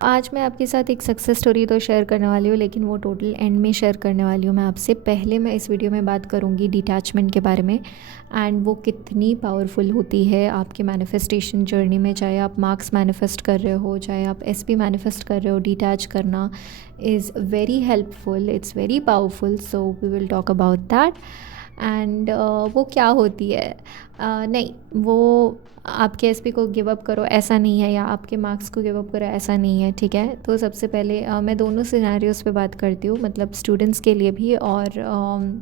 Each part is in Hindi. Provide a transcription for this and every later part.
आज मैं आपके साथ एक सक्सेस स्टोरी तो शेयर करने वाली हूँ, लेकिन वो टोटल एंड में शेयर करने वाली हूँ मैं आपसे। पहले मैं इस वीडियो में बात करूँगी डिटैचमेंट के बारे में एंड वो कितनी पावरफुल होती है आपके मैनिफेस्टेशन जर्नी में। चाहे आप मार्क्स मैनिफेस्ट कर रहे हो, चाहे आप एसपी मैनिफेस्ट कर रहे हो, डिटैच करना is very helpful, it's very powerful. So we will talk about that. And वो क्या होती है? नहीं, वो आपके एसपी को गिव अप करो ऐसा नहीं है, या आपके मार्क्स को गिव अप करो ऐसा नहीं है, ठीक है। तो सबसे पहले मैं दोनों सिनेरियोस पे बात करती हूँ, मतलब स्टूडेंट्स के लिए भी और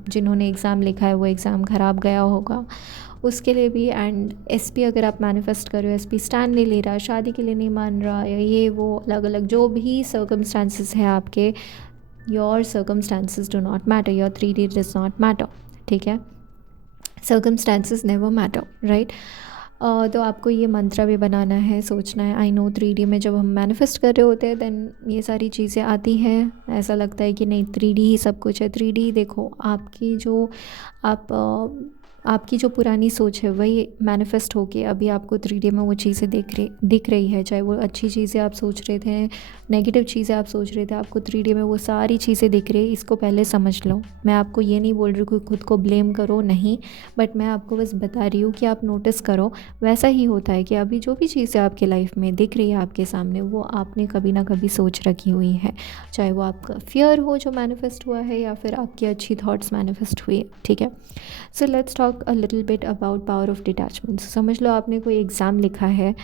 जिन्होंने एग्ज़ाम लिखा है वो एग्ज़ाम ख़राब गया होगा उसके लिए भी। एंड एसपी अगर आप मैनिफेस्ट कर रहे हो, एसपी स्टैंड नहीं ले रहा, शादी के लिए नहीं मान रहा, या ये वो अलग अलग जो भी सर्कमस्टांसिस है आपके, your circumstances do not matter, your 3D does not matter, ठीक है। Circumstances never matter, right. तो आपको ये मंत्रा भी बनाना है, सोचना है। आई नो 3D में जब हम मैनिफेस्ट कर रहे होते हैं देन ये सारी चीज़ें आती हैं, ऐसा लगता है कि नहीं 3D ही सब कुछ है। 3D देखो, आप आपकी जो पुरानी सोच है वही मैनिफेस्ट होके अभी आपको 3D में वो चीज़ें दिख रही है। चाहे वो अच्छी चीज़ें आप सोच रहे थे, नेगेटिव चीज़ें आप सोच रहे थे, आपको 3D में वो सारी चीज़ें दिख रही है। इसको पहले समझ लो। मैं आपको ये नहीं बोल रही हूँ कि खुद को ब्लेम करो, नहीं, बट मैं आपको बस बता रही हूँ कि आप नोटिस करो। वैसा ही होता है कि अभी जो भी चीज़ें आपके लाइफ में दिख रही है आपके सामने, वो आपने कभी ना कभी सोच रखी हुई है। चाहे वो आपका फियर हो जो मैनिफेस्ट हुआ है, या फिर आपकी अच्छी थॉट्स मैनिफेस्ट हुई है, ठीक है। So let's talk a little bit about power of detachment. समझ लो आपने कोई एग्ज़ाम लिखा है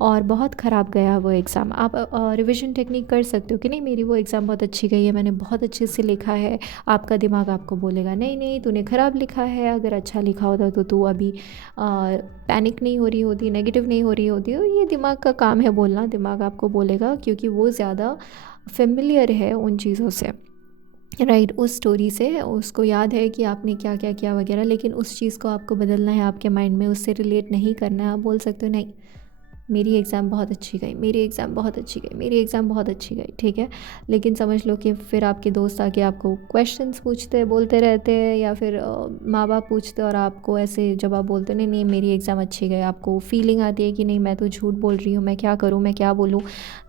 और बहुत ख़राब गया वो एग्ज़ाम। आप रिविज़न टेक्निक कर सकते हो कि नहीं मेरी वो एग्ज़ाम बहुत अच्छी गई है, मैंने बहुत अच्छे से लिखा है। आपका दिमाग आपको बोलेगा नहीं नहीं तूने ख़राब लिखा है, अगर अच्छा लिखा होता तो तू अभी पैनिक नहीं हो रही होती, नेगेटिव नहीं हो रही होती। और ये दिमाग का काम है बोलना, दिमाग आपको बोलेगा क्योंकि वो ज़्यादा फेमिलियर है उन चीज़ों से, राइट, उस स्टोरी से उसको याद है कि आपने क्या क्या किया वगैरह। लेकिन उस चीज़ को आपको बदलना है आपके माइंड में, उससे रिलेट नहीं करना है। आप बोल सकते हो नहीं मेरी एग्ज़ाम बहुत अच्छी गई, मेरी एग्ज़ाम बहुत अच्छी गई, मेरी एग्ज़ाम बहुत अच्छी गई, ठीक है। लेकिन समझ लो कि फिर आपके दोस्त आके आपको क्वेश्चंस पूछते बोलते रहते हैं, या फिर माँ बाप पूछते और आपको ऐसे जवाब बोलते नहीं नहीं मेरी एग्ज़ाम अच्छी गई। आपको फीलिंग आती है कि नहीं मैं तो झूठ बोल रही हूँ, मैं क्या करूँ, मैं क्या बोलूँ,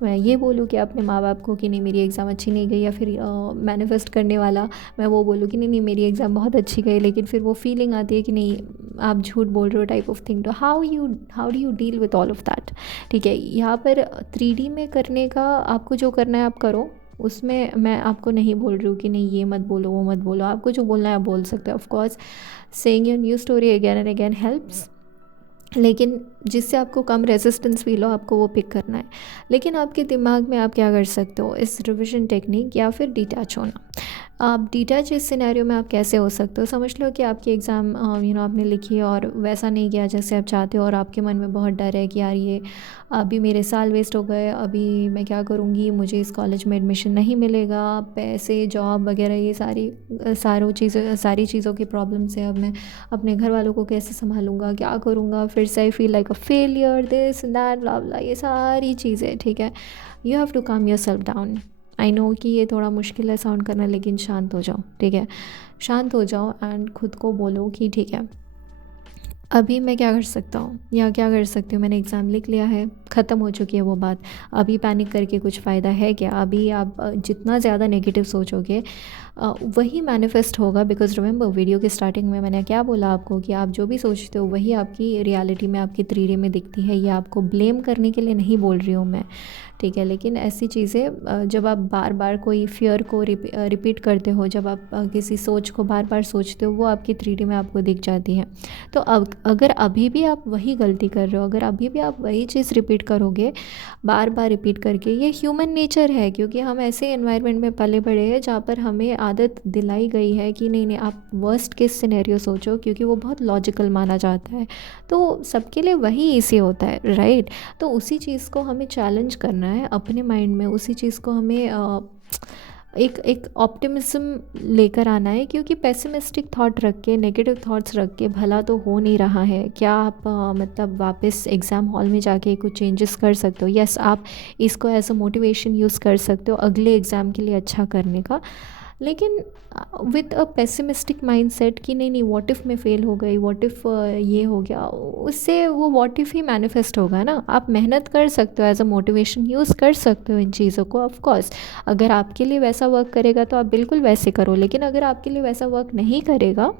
मैं ये बोलूँ कि अपने माँ बाप को कि नहीं मेरी एग्ज़ाम अच्छी नहीं गई, या फिर मैनिफेस्ट करने वाला मैं वो बोलूँ कि नहीं नहीं मेरी एग्ज़ाम बहुत अच्छी गई, लेकिन फिर वो फीलिंग आती है कि नहीं आप झूठ बोल रहे हो, टाइप ऑफ थिंग। तो how do you deal with all of that, ठीक है। यहाँ पर 3D में करने का आपको जो करना है आप करो, उसमें मैं आपको नहीं बोल रही हूँ कि नहीं ये मत बोलो वो मत बोलो। आपको जो बोलना है आप बोल सकते हो। Of course saying your new story again and again helps, लेकिन जिससे आपको कम रेजिस्टेंस फील हो आपको वो पिक करना है। लेकिन आपके दिमाग में आप क्या कर सकते हो, इस रिविजन टेक्निक या फिर डिटैच होना। आप डिटैच इस सिनेरियो में आप कैसे हो सकते हो? समझ लो कि आपकी एग्ज़ाम आपने लिखी है और वैसा नहीं गया जैसे आप चाहते हो, और आपके मन में बहुत डर है कि यार ये अभी मेरे साल वेस्ट हो गए, अभी मैं क्या करूँगी, मुझे इस कॉलेज में एडमिशन नहीं मिलेगा, पैसे जॉब वगैरह ये सारी चीज़ों की प्रॉब्लम्स है। अब मैं अपने घर वालों को कैसे संभालूंगा, क्या करूँगा, फिर से I feel like a failure, this that blah blah, ये सारी चीज़ें, ठीक है। You have to calm yourself down. I know कि ये थोड़ा मुश्किल है साउंड करना, लेकिन शांत हो जाओ, ठीक है। शांत हो जाओ एंड खुद को बोलो कि ठीक है अभी मैं क्या कर सकता हूँ या क्या कर सकती हूँ। मैंने एग्ज़ाम लिख लिया है, ख़त्म हो चुकी है वो बात। अभी पैनिक करके कुछ फ़ायदा है क्या? अभी आप जितना ज़्यादा नेगेटिव सोचोगे वही मैनिफेस्ट होगा। बिकॉज रिमेंबर वीडियो के स्टार्टिंग में मैंने क्या बोला आपको कि आप जो भी सोचते हो वही आपकी रियलिटी में, आपकी 3D में दिखती है। ये आपको ब्लेम करने के लिए नहीं बोल रही हूँ मैं, ठीक है। लेकिन ऐसी चीज़ें जब आप बार बार कोई फियर को रिपीट करते हो, जब आप किसी सोच को बार बार सोचते हो, वो आपकी 3D में आपको दिख जाती है। तो अब अगर अभी भी आप वही गलती कर रहे हो, अगर अभी भी आप वही चीज़ रिपीट करोगे बार बार रिपीट करके, ये ह्यूमन नेचर है, क्योंकि हम ऐसे एनवायरनमेंट में पले बड़े हैं जहाँ पर हमें आदत दिलाई गई है कि नहीं नहीं आप वर्स्ट केस सिनेरियो सोचो, क्योंकि वो बहुत लॉजिकल माना जाता है। तो सबके लिए वही ईजी होता है, राइट। तो उसी चीज़ को हमें चैलेंज करना है अपने माइंड में, उसी चीज़ को हमें एक ऑप्टिमिज्म लेकर आना है। क्योंकि पेसिमिस्टिक थॉट रख के, नेगेटिव थॉट्स रख के भला तो हो नहीं रहा है। क्या आप मतलब वापस एग्ज़ाम हॉल में जाके कुछ चेंजेस कर सकते हो? यस, आप इसको एज अ मोटिवेशन यूज़ कर सकते हो अगले एग्ज़ाम के लिए अच्छा करने का। लेकिन विद अ पेसिमिस्टिक माइंडसेट कि नहीं नहीं व्हाट इफ़ मैं फ़ेल हो गई, व्हाट इफ़ ये हो गया, उससे वो व्हाट इफ़ ही मैनिफेस्ट होगा ना। आप मेहनत कर सकते हो, एज अ मोटिवेशन यूज़ कर सकते हो इन चीज़ों को। ऑफ कोर्स अगर आपके लिए वैसा वर्क करेगा तो आप बिल्कुल वैसे करो, लेकिन अगर आपके लिए वैसा वर्क नहीं करेगा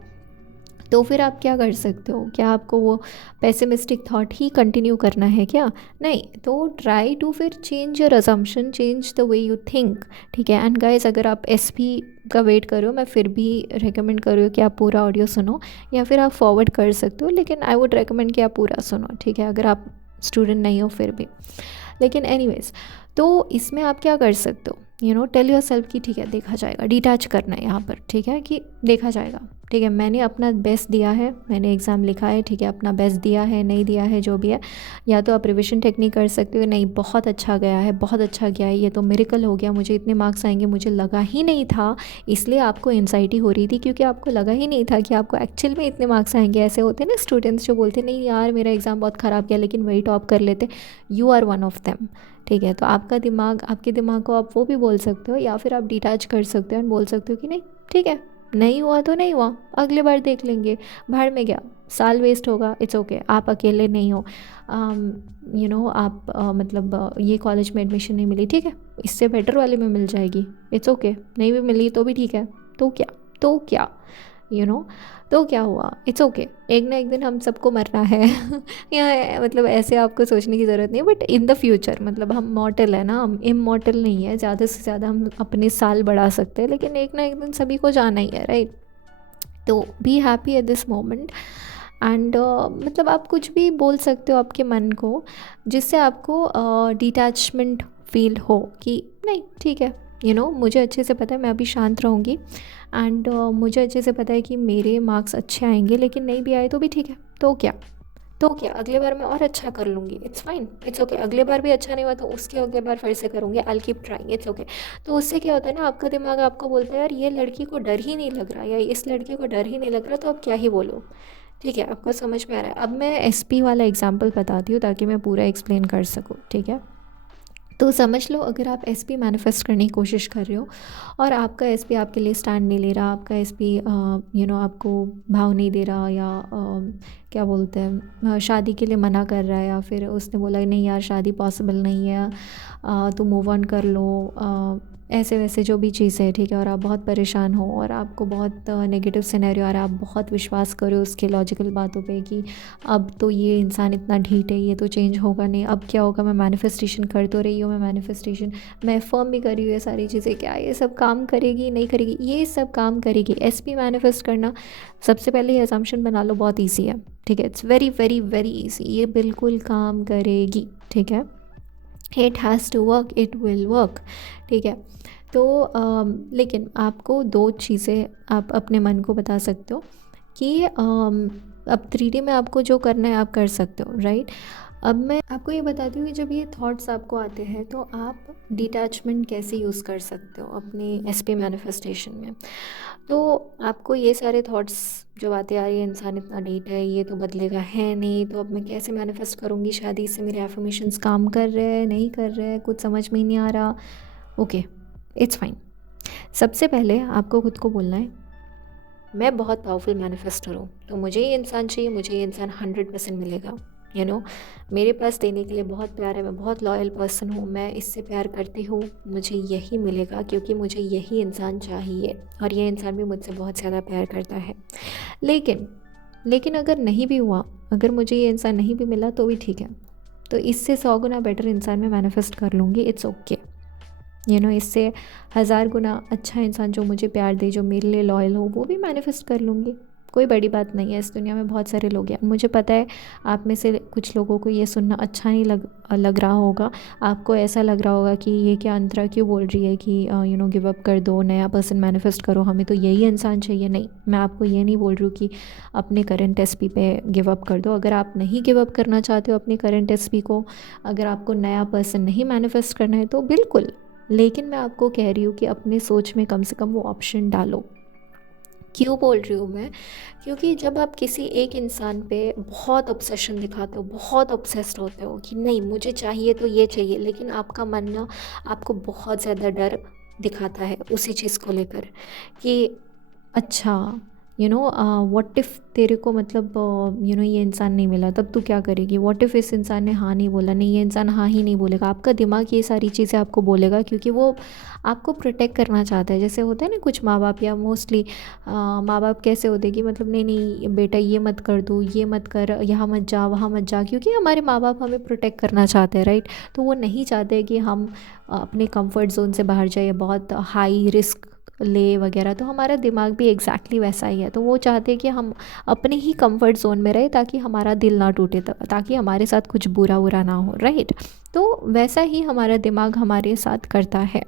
तो फिर आप क्या कर सकते हो? क्या आपको वो पेसिमिस्टिक थॉट ही कंटिन्यू करना है क्या? नहीं, तो ट्राई टू फिर change your assumption, change the way you think, ठीक है। एंड गाइस, अगर आप एसपी का वेट कर रहे हो, मैं फिर भी रिकमेंड कर रही हूँ कि आप पूरा ऑडियो सुनो, या फिर आप फॉरवर्ड कर सकते हो, लेकिन आई वुड रिकमेंड कि आप पूरा सुनो, ठीक है, अगर आप स्टूडेंट नहीं हो फिर भी। लेकिन एनीवेज, तो इसमें आप क्या कर सकते हो, टेल योर सेल्फ कि ठीक है देखा जाएगा, डिटैच करना है यहाँ पर, ठीक है, कि देखा जाएगा, ठीक है, मैंने अपना बेस्ट दिया है, मैंने एग्ज़ाम लिखा है, ठीक है, अपना बेस्ट दिया है, नहीं दिया है, जो भी है। या तो आप रिविजन टेक्निक कर सकते हो, नहीं बहुत अच्छा गया है, बहुत अच्छा गया है, ये तो मिरेकल हो गया, मुझे इतने मार्क्स आएंगे, मुझे लगा ही नहीं था, इसलिए आपको एनजाइटी हो रही थी क्योंकि आपको लगा ही नहीं था कि आपको एक्चुअल में इतने मार्क्स आएंगे। ऐसे होते हैं ना स्टूडेंट्स जो बोलते नहीं यार मेरा एग्ज़ाम बहुत ख़राब गया, लेकिन वही टॉप कर लेते। You are one of them, ठीक है। तो आपका दिमाग, आपके दिमाग को आप वो भी बोल सकते हो, या फिर आप डिटैच कर सकते हो एंड बोल सकते हो कि नहीं ठीक है, नहीं हुआ तो नहीं हुआ, अगले बार देख लेंगे, भाड़ में गया, साल वेस्ट होगा, इट्स ओके, आप अकेले नहीं हो। आप मतलब ये कॉलेज में एडमिशन नहीं मिली, ठीक है, इससे बेटर वाले में मिल जाएगी, इट्स ओके, नहीं भी मिली तो भी ठीक है, तो क्या, तो क्या, यू नो तो क्या हुआ, इट्स ओके, एक ना एक दिन हम सबको मरना है। या मतलब ऐसे आपको सोचने की ज़रूरत नहीं, बट इन द फ्यूचर, मतलब हम मॉर्टल है ना, हम इमॉर्टल नहीं है, ज़्यादा से ज़्यादा हम अपने साल बढ़ा सकते हैं, लेकिन एक ना एक दिन सभी को जाना ही है, राइट। तो be happy at this moment. And मतलब आप कुछ भी बोल सकते हो आपके मन को, जिससे आपको डिटैचमेंट फील हो कि नहीं ठीक है, मुझे अच्छे से पता है मैं अभी शांत रहूँगी, एंड मुझे अच्छे से पता है कि मेरे मार्क्स अच्छे आएंगे, लेकिन नहीं भी आए तो भी ठीक है, तो क्या, तो क्या, अगले बार मैं और अच्छा कर लूँगी, इट्स फाइन, इट्स ओके, अगले बार भी अच्छा नहीं हुआ तो उसके अगले बार फिर से करूँगी, I keep trying, it's okay. तो उससे क्या होता है ना, आपका दिमाग आपको बोलता है यार ये लड़की को डर ही नहीं लग रहा, या इस लड़के को डर ही नहीं लग रहा, तो अब क्या ही बोलो, ठीक है, आपको समझ में आ रहा है। अब मैं एसपी वाला एग्जाम्पल बताती हूँ ताकि मैं पूरा एक्सप्लेन कर सकूँ, ठीक है। तो समझ लो अगर आप एसपी मैनिफेस्ट करने की कोशिश कर रहे हो और आपका एसपी आपके लिए स्टैंड नहीं ले रहा, आपका एसपी आपको भाव नहीं दे रहा, या क्या बोलते हैं शादी के लिए मना कर रहा है, या फिर उसने बोला नहीं यार शादी पॉसिबल नहीं है, तो मूव ऑन कर लो, ऐसे वैसे जो भी चीज़ें हैं, ठीक है, और आप बहुत परेशान हो और आपको बहुत नेगेटिव सिनेरियो आ रहा है, आप बहुत विश्वास करो उसके लॉजिकल बातों पे कि अब तो ये इंसान इतना ढीठ है, ये तो चेंज होगा नहीं, अब क्या होगा, मैं मैनिफेस्टेशन कर तो रही हूँ, मैं मैनिफेस्टेशन, मैं फर्म भी कर रही हूँ, ये सारी चीज़ें क्या ये सब काम करेगी नहीं करेगी, ये सब काम करेगी। एसपी मैनिफेस्ट करना सबसे पहले ये असम्पशन बना लो, बहुत ईजी है, ठीक है, it's very very very easy, ये बिल्कुल काम करेगी, ठीक है, it has to work, it will work, ठीक है। तो लेकिन आपको दो चीज़ें आप अपने मन को बता सकते हो कि अब 3D में आपको जो करना है आप कर सकते हो, राइट। अब मैं आपको ये बताती हूँ कि जब ये थॉट्स आपको आते हैं तो आप डिटैचमेंट कैसे यूज़ कर सकते हो अपने एसपी मैनिफेस्टेशन में। तो आपको ये सारे थॉट्स जब आते यार ये इंसान इतना ढीठ है, ये तो बदलेगा है नहीं, तो अब मैं कैसे मैनिफेस्ट करूँगी शादी से, मेरे एफर्मेशंस काम कर रहे हैं नहीं कर रहे हैं, कुछ समझ में ही नहीं आ रहा, ओके इट्स फाइन। सबसे पहले आपको खुद को बोलना है मैं बहुत पावरफुल मैनिफेस्टर हूँ, तो मुझे ये इंसान चाहिए, मुझे ये इंसान 100% मिलेगा, मेरे पास देने के लिए बहुत प्यार है, मैं बहुत लॉयल पर्सन हूँ, मैं इससे प्यार करती हूँ, मुझे यही मिलेगा क्योंकि मुझे यही इंसान चाहिए और ये इंसान भी मुझसे बहुत ज़्यादा प्यार करता है। लेकिन अगर नहीं भी हुआ, अगर मुझे ये इंसान नहीं भी मिला तो भी ठीक है, तो इससे 100 गुना बेटर इंसान मैं मैनिफेस्ट कर लूँगी, इट्स ओके। इससे 1000 गुना अच्छा इंसान जो मुझे प्यार दे, जो मेरे लिए लॉयल हो, वो भी मैनिफेस्ट कर लूँगी, कोई बड़ी बात नहीं है। इस दुनिया में बहुत सारे लोग हैं, मुझे पता है आप में से कुछ लोगों को ये सुनना अच्छा नहीं लग रहा होगा, आपको ऐसा लग रहा होगा कि ये क्या अंतरा क्यों बोल रही है कि गिव अप कर दो, नया पर्सन मैनिफेस्ट करो, हमें तो यही इंसान चाहिए। नहीं, मैं आपको ये नहीं बोल रही हूँ कि अपने करंट एसपी पे गिव अप कर दो। अगर आप नहीं गिव अप करना चाहते हो अपने करंट एसपी को, अगर आपको नया पर्सन नहीं मैनिफेस्ट करना है तो बिल्कुल, लेकिन मैं आपको कह रही हूँ कि अपने सोच में कम से कम वो ऑप्शन डालो। क्यों बोल रही हूँ मैं, क्योंकि जब आप किसी एक इंसान पे बहुत ऑब्सेशन दिखाते हो, बहुत ऑब्सेस्ड होते हो कि नहीं मुझे चाहिए तो ये चाहिए, लेकिन आपका मन ना आपको बहुत ज़्यादा डर दिखाता है उसी चीज़ को लेकर कि अच्छा व्हाट इफ़ तेरे को मतलब ये इंसान नहीं मिला तब तू क्या करेगी, व्हाट इफ़ इस इंसान ने हाँ नहीं बोला, नहीं ये इंसान हाँ ही नहीं बोलेगा। आपका दिमाग ये सारी चीज़ें आपको बोलेगा क्योंकि वो आपको प्रोटेक्ट करना चाहता है। जैसे होता है ना कुछ माँ बाप या मोस्टली माँ बाप कैसे होते हैं कि मतलब नहीं नहीं बेटा ये मत कर दो, ये मत कर, यहाँ मत जा, वहाँ मत जा, क्योंकि हमारे माँ बाप हमें प्रोटेक्ट करना चाहते हैं, राइट। तो वो नहीं चाहते कि हम अपने कंफर्ट जोन से बाहर जाए, बहुत हाई रिस्क ले वगैरह। तो हमारा दिमाग भी एग्जैक्टली वैसा ही है। तो वो चाहते हैं कि हम अपने ही कंफर्ट जोन में रहे ताकि हमारा दिल ना टूटे, ताकि हमारे साथ कुछ बुरा बुरा ना हो, राइट। तो वैसा ही हमारा दिमाग हमारे साथ करता है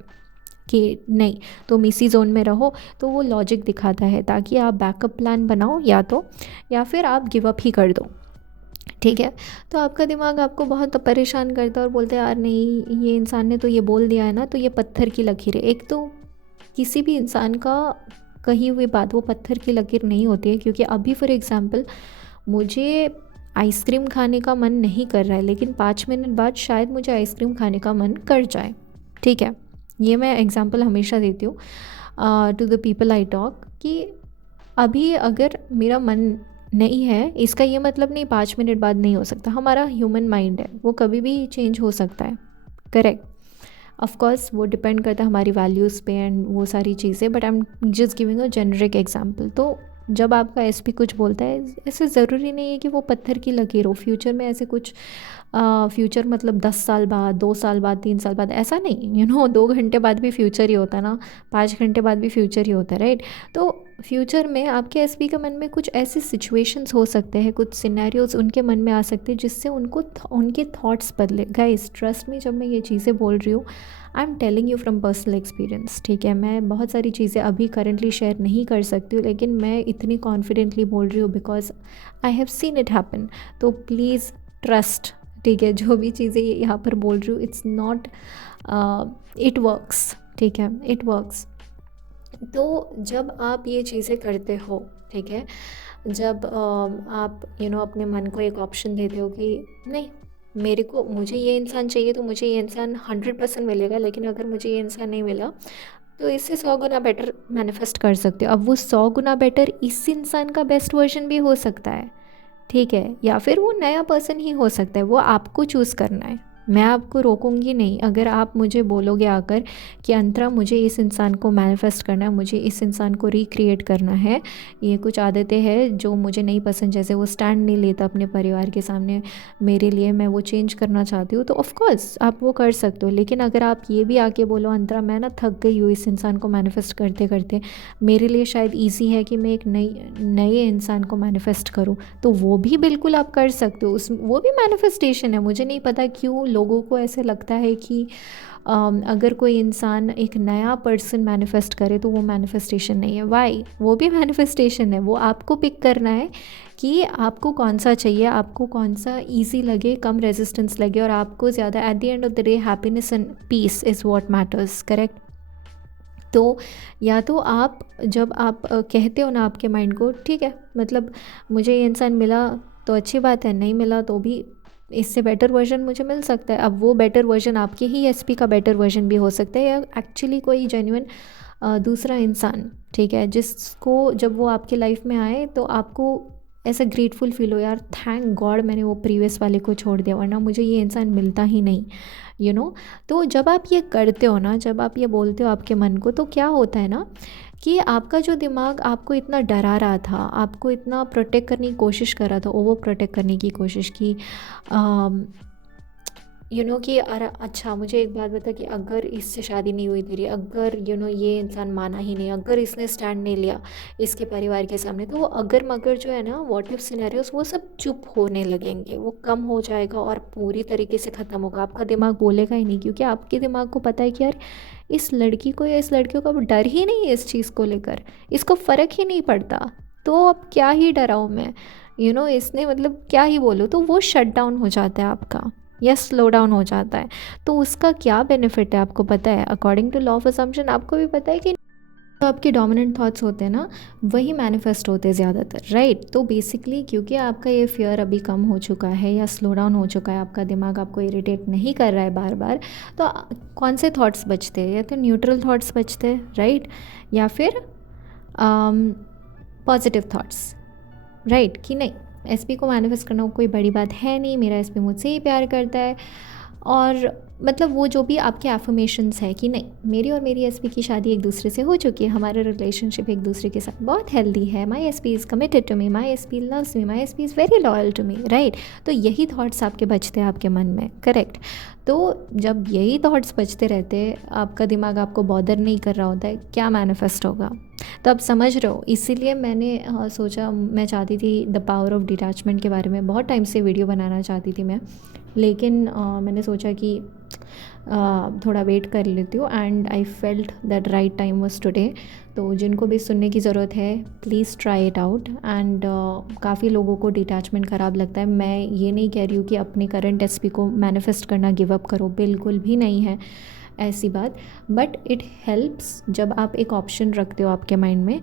कि नहीं तुम इसी जोन में रहो। तो वो लॉजिक दिखाता है ताकि आप बैकअप प्लान बनाओ या फिर आप गिव अप ही कर दो, ठीक है। तो आपका दिमाग आपको बहुत परेशान करता है और बोलते हैं यार नहीं ये इंसान ने तो ये बोल दिया है ना, तो ये पत्थर की लकीर है। एक तो किसी भी इंसान का कही हुई बात वो पत्थर की लकीर नहीं होती है, क्योंकि अभी फॉर एग्ज़ाम्पल मुझे आइसक्रीम खाने का मन नहीं कर रहा है, लेकिन 5 मिनट बाद शायद मुझे आइसक्रीम खाने का मन कर जाए, ठीक है। ये मैं एग्ज़ाम्पल हमेशा देती हूँ to the people I talk कि अभी अगर मेरा मन नहीं है, इसका ये मतलब नहीं 5 मिनट बाद नहीं हो सकता। हमारा ह्यूमन माइंड है, वो कभी भी चेंज हो सकता है, करेक्ट। ऑफ कोर्स वो डिपेंड करता है हमारी वैल्यूज़ पे एंड वो सारी चीज़ें, but I am just giving a generic example. तो जब आपका एसपी कुछ बोलता है, ऐसे ज़रूरी नहीं है कि वो पत्थर की लकीर हो। फ्यूचर में ऐसे कुछ फ्यूचर मतलब 10 साल बाद, 2 साल बाद, 3 साल बाद, ऐसा नहीं 2 घंटे बाद भी फ्यूचर ही होता है ना, 5 घंटे बाद भी फ्यूचर ही होता है, राइट। तो फ्यूचर में आपके एसपी के मन में कुछ ऐसे सिचुएशंस हो सकते हैं, कुछ सिनेरियोज उनके मन में आ सकते हैं जिससे उनके थॉट्स बदले। गाइस ट्रस्ट मी, जब मैं ये चीज़ें बोल रही हूँ I am telling you from personal experience, ठीक है। मैं बहुत सारी चीज़ें अभी करंटली शेयर नहीं कर सकती हूँ, लेकिन मैं इतनी कॉन्फिडेंटली बोल रही हूँ because I have seen it happen. तो प्लीज़ ट्रस्ट, ठीक है। जो भी चीज़ें यहाँ पर बोल रही हूँ इट्स नॉट, इट वर्क्स, ठीक है, इट वर्क्स। तो जब आप ये चीज़ें करते हो, ठीक है, जब आप अपने मन को एक ऑप्शन देते हो कि नहीं मुझे ये इंसान चाहिए तो मुझे ये इंसान 100% मिलेगा, लेकिन अगर मुझे ये इंसान नहीं मिला तो इससे 100 गुना बेटर मैनिफेस्ट कर सकते हो। अब वो 100 गुना बेटर इस इंसान का बेस्ट वर्जन भी हो सकता है, ठीक है, या फिर वो नया पर्सन ही हो सकता है। वो आपको चूज़ करना है, मैं आपको रोकूंगी नहीं। अगर आप मुझे बोलोगे आकर कि अंतरा मुझे इस इंसान को मैनिफेस्ट करना है, मुझे इस इंसान को रिक्रिएट करना है, ये कुछ आदतें हैं जो मुझे नहीं पसंद, जैसे वो स्टैंड नहीं लेता अपने परिवार के सामने मेरे लिए, मैं वो चेंज करना चाहती हूँ, तो ऑफ़ कोर्स आप वो कर सकते हो। लेकिन अगर आप ये भी आके बोलो अंतरा मैं ना थक गई हूँ इस इंसान को मैनिफेस्ट करते करते, मेरे लिए शायद ईजी है कि मैं एक नए इंसान को मैनिफेस्ट करूँ, तो वो भी बिल्कुल आप कर सकते हो। वो भी मैनिफेस्टेशन है। मुझे नहीं पता क्यों लोगों को ऐसे लगता है कि अगर कोई इंसान एक नया पर्सन मैनिफेस्ट करे तो वो मैनिफेस्टेशन नहीं है। वाई, वो भी मैनिफेस्टेशन है। वो आपको पिक करना है कि आपको कौन सा चाहिए, आपको कौन सा इजी लगे, कम रेजिस्टेंस लगे, और आपको ज़्यादा at the end of the day happiness and peace is what matters, correct. तो या तो आप जब आप कहते हो ना आपके माइंड को, ठीक है मतलब मुझे ये इंसान मिला तो अच्छी बात है, नहीं मिला तो भी इससे बेटर वर्जन मुझे मिल सकता है। अब वो बेटर वर्जन आपके ही एसपी का बेटर वर्जन भी हो सकता है, या एक्चुअली कोई जेन्युइन दूसरा इंसान, ठीक है, जिसको जब वो आपके लाइफ में आए तो आपको ऐसा ग्रेटफुल फील हो, यार थैंक गॉड मैंने वो प्रीवियस वाले को छोड़ दिया, वरना मुझे ये इंसान मिलता ही नहीं, तो जब आप ये करते हो ना, जब आप ये बोलते हो आपके मन को, तो क्या होता है ना कि आपका जो दिमाग आपको इतना डरा रहा था, आपको इतना प्रोटेक्ट करने की कोशिश कर रहा था, ओवर प्रोटेक्ट करने की कोशिश की, कि अरे अच्छा मुझे एक बात बता कि अगर इससे शादी नहीं हुई तेरी, अगर ये इंसान माना ही नहीं, अगर इसने स्टैंड नहीं लिया इसके परिवार के सामने, तो वो अगर मगर जो है ना व्हाट इफ सिनेरियोस वो सब चुप होने लगेंगे, वो कम हो जाएगा और पूरी तरीके से ख़त्म होगा। आपका दिमाग बोलेगा ही नहीं, क्योंकि आपके दिमाग को पता है कि यार इस लड़की को या इस लड़कियों को डर ही नहीं है इस चीज़ को लेकर, इसको फ़र्क ही नहीं पड़ता, तो अब क्या ही डराऊँ मैं, इसने मतलब क्या ही बोलो, तो वो शट डाउन हो जाता है आपका, या स्लो डाउन हो जाता है। तो उसका क्या बेनिफिट है आपको पता है, according to law of assumption आपको भी पता है कि आपके डोमिनेंट थॉट्स होते हैं ना, वही मैनिफेस्ट होते हैं ज़्यादातर, राइट। तो बेसिकली क्योंकि आपका ये फियर अभी कम हो चुका है या स्लो डाउन हो चुका है, आपका दिमाग आपको इरिटेट नहीं कर रहा है बार बार, तो कौन से थॉट्स बचते हैं? या तो न्यूट्रल थॉट्स बचते हैं, राइट, या फिर पॉजिटिव थॉट्स, राइट, कि नहीं एसपी को मैनिफेस्ट करना कोई बड़ी बात है नहीं, मेरा एसपी मुझसे ही प्यार करता है। और मतलब वो जो भी आपके एफर्मेशंस है कि नहीं मेरी और मेरी एसपी की शादी एक दूसरे से हो चुकी है, हमारा रिलेशनशिप एक दूसरे के साथ बहुत हेल्दी है, my SP is committed to me, my SP loves me, my SP is very loyal to me, right. तो यही थॉट्स आपके बचते हैं आपके मन में, करेक्ट। तो जब यही थॉट्स बचते रहते हैं, आपका दिमाग आपको बॉदर नहीं कर रहा होता है, क्या मैनिफेस्ट होगा? तो आप समझ रहे हो, इसीलिए मैंने सोचा, मैं चाहती थी द पावर ऑफ डिटैचमेंट के बारे में बहुत टाइम से वीडियो बनाना चाहती थी मैं, लेकिन मैंने सोचा कि थोड़ा वेट कर लेती हूँ, and I felt that right time was today. तो जिनको भी सुनने की ज़रूरत है please try it out. And काफ़ी लोगों को डिटैचमेंट ख़राब लगता है। मैं ये नहीं कह रही हूँ कि अपने करंट एसपी को मैनिफेस्ट करना गिव अप करो, बिल्कुल भी नहीं है ऐसी बात, बट इट हेल्प्स जब आप एक ऑप्शन रखते हो आपके माइंड में।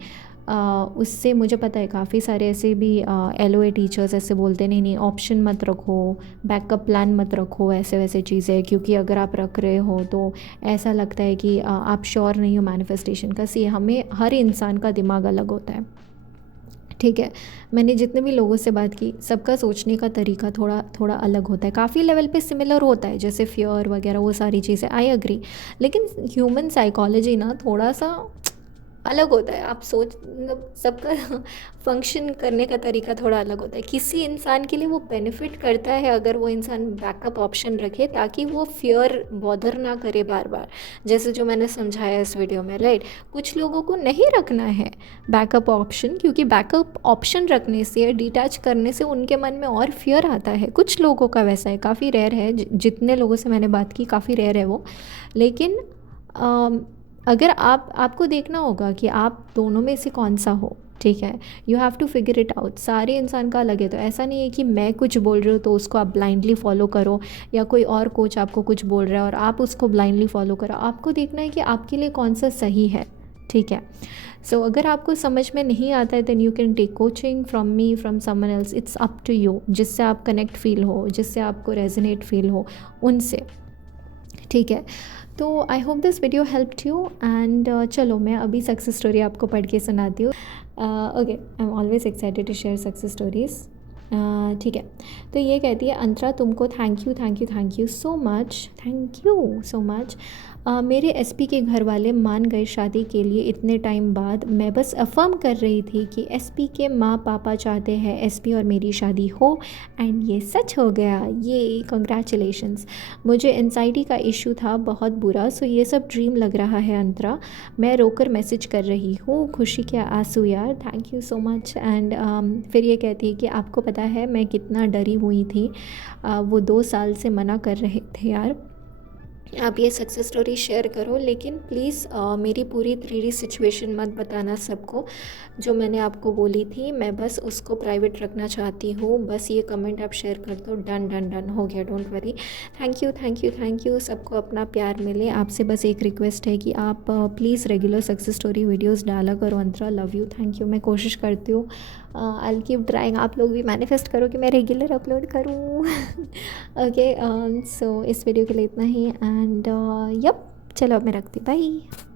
उससे मुझे पता है काफ़ी सारे ऐसे भी LOA टीचर्स ऐसे बोलते नहीं नहीं ऑप्शन मत रखो, बैकअप प्लान मत रखो, ऐसे वैसे चीज़ें, क्योंकि अगर आप रख रहे हो तो ऐसा लगता है कि आप श्योर नहीं हो मैनिफेस्टेशन का। सी हमें हर इंसान का दिमाग अलग होता है, ठीक है। मैंने जितने भी लोगों से बात की सबका सोचने का तरीका थोड़ा थोड़ा अलग होता है, काफ़ी लेवल पे सिमिलर होता है, जैसे फियर वगैरह वो सारी चीज़ें, आई एग्री। लेकिन ह्यूमन साइकोलॉजी ना थोड़ा सा अलग होता है। आप सोच मतलब सबका फंक्शन करने का तरीका थोड़ा अलग होता है। किसी इंसान के लिए वो बेनिफिट करता है अगर वो इंसान बैकअप ऑप्शन रखे, ताकि वो फियर बॉदर ना करे बार बार, जैसे जो मैंने समझाया इस वीडियो में, राइट। कुछ लोगों को नहीं रखना है बैकअप ऑप्शन, क्योंकि बैकअप ऑप्शन रखने से, डिटैच करने से उनके मन में और फियर आता है। कुछ लोगों का वैसा है, काफ़ी रेयर है, जितने लोगों से मैंने बात की काफ़ी रेयर है वो। लेकिन अगर आपको देखना होगा कि आप दोनों में से कौन सा हो, ठीक है। You have to figure it out. सारे इंसान का अलग है, तो ऐसा नहीं है कि मैं कुछ बोल रही हूँ तो उसको आप ब्लाइंडली फॉलो करो, या कोई और कोच आपको कुछ बोल रहा है और आप उसको ब्लाइंडली फॉलो करो। आपको देखना है कि आपके लिए कौन सा सही है, ठीक है। सो अगर आपको समझ में नहीं आता है then you can take coaching from me, from someone else, it's up to you. जिससे आप कनेक्ट फील हो, जिससे आपको रेजोनेट फील हो उनसे, ठीक है। तो I hope this video helped you. And चलो मैं अभी सक्सेस स्टोरी आपको पढ़ के सुनाती हूँ। Okay, I am always excited to share success stories, ठीक है। तो ये कहती है, अंतरा तुमको थैंक यू सो मच। मेरे एसपी के घर वाले मान गए शादी के लिए इतने टाइम बाद। मैं बस अफर्म कर रही थी कि एसपी के माँ पापा चाहते हैं एसपी और मेरी शादी हो, एंड ये सच हो गया। ये कंग्रेचुलेशंस। मुझे एंजाइटी का इशू था बहुत बुरा, सो ये सब ड्रीम लग रहा है अंतरा। मैं रोकर मैसेज कर रही हूँ, खुशी के आंसू यार, thank you so much. And फिर ये कहती है कि आपको पता है मैं कितना डरी हुई थी, वो 2 साल से मना कर रहे थे यार। आप ये सक्सेस स्टोरी शेयर करो, लेकिन प्लीज़ मेरी पूरी 3D सिचुएशन मत बताना सबको। जो मैंने आपको बोली थी मैं बस उसको प्राइवेट रखना चाहती हूँ। बस ये कमेंट आप शेयर कर दो, डन हो गया, डोंट वरी। Thank you. सबको अपना प्यार मिले। आपसे बस एक रिक्वेस्ट है कि आप please regular success story videos डाला करो Antara. Love you, thank you. मैं कोशिश करती हूँ, आई कीप ट्राइंग। आप लोग भी मैनिफेस्ट करो कि मैं रेगुलर अपलोड करूँ। ओके, सो इस वीडियो के लिए इतना ही। एंड यप, चलो अब मैं रखती, बाय।